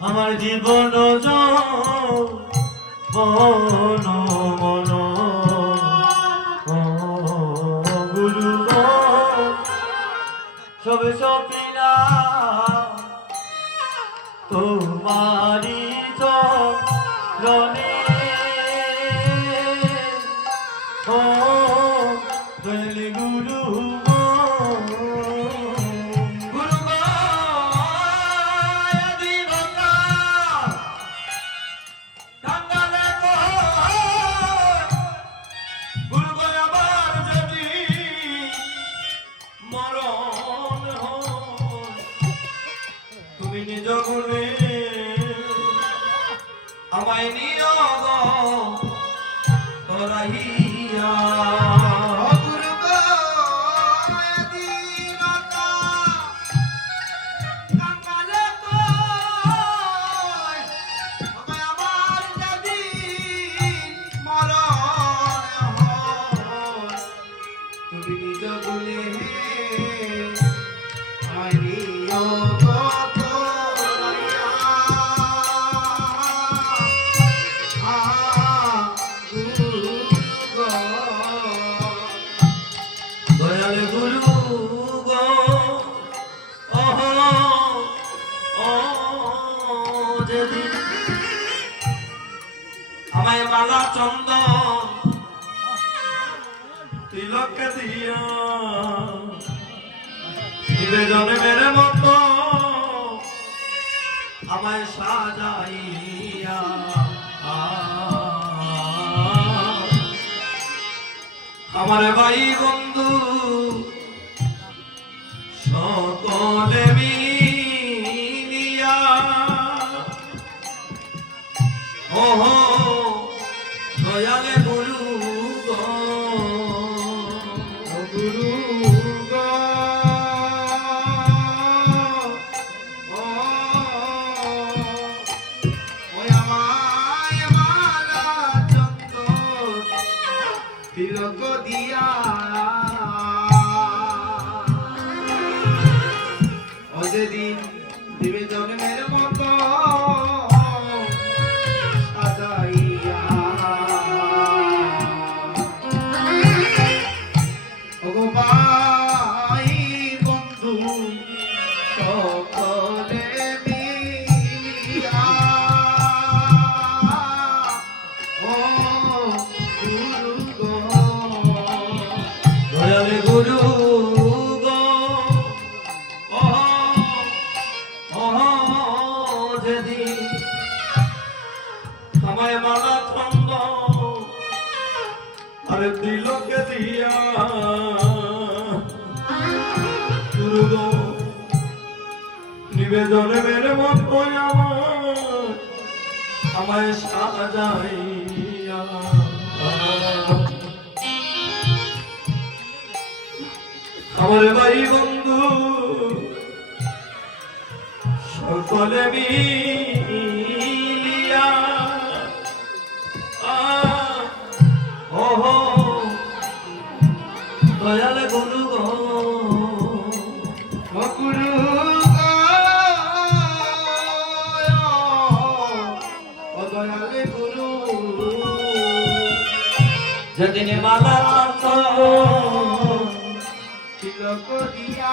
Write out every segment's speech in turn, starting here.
আমার জীবন বন মন গুরু সবে সপিলা তোমারি চরণে তুমি জগনে আমায় নিয়োগ রাহি লালা চন্দন। তিলক দিয়া। দিবে জন্মের মতো আমায় সাজাইয়া। আমার ভাই বন্ধু সকলে Ah. দুধ নিবেদনে মেরে মন আমায় সাজাইয়া আমার ভাই বন্ধু, সকলে মিলিয়া ওহ, দয়াল গুরু গো দিনে মালা ছিল করিয়া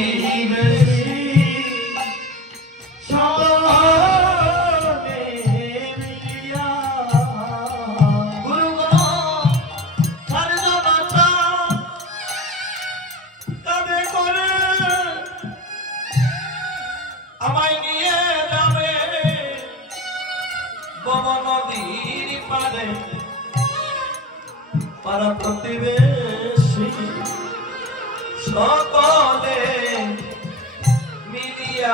নদীর পারে পাড়া প্রতিবেশী সকলে মিলিয়া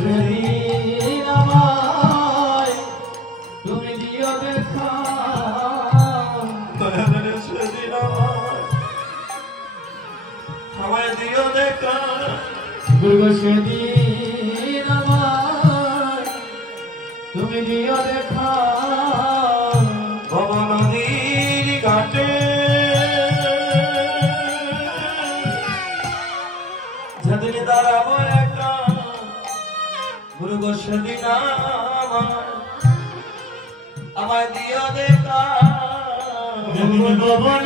আমায় দিও দেখা। গুরুগণ সেদিন আমায় তুমি দিও দেখা। ভব নদীর ঘাটে। যেদিন দাঁড়াবো একা গুরুগো সেদিন আমার আমায় দিও দেখা। যেদিন ভবন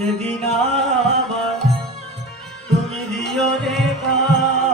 সেদিন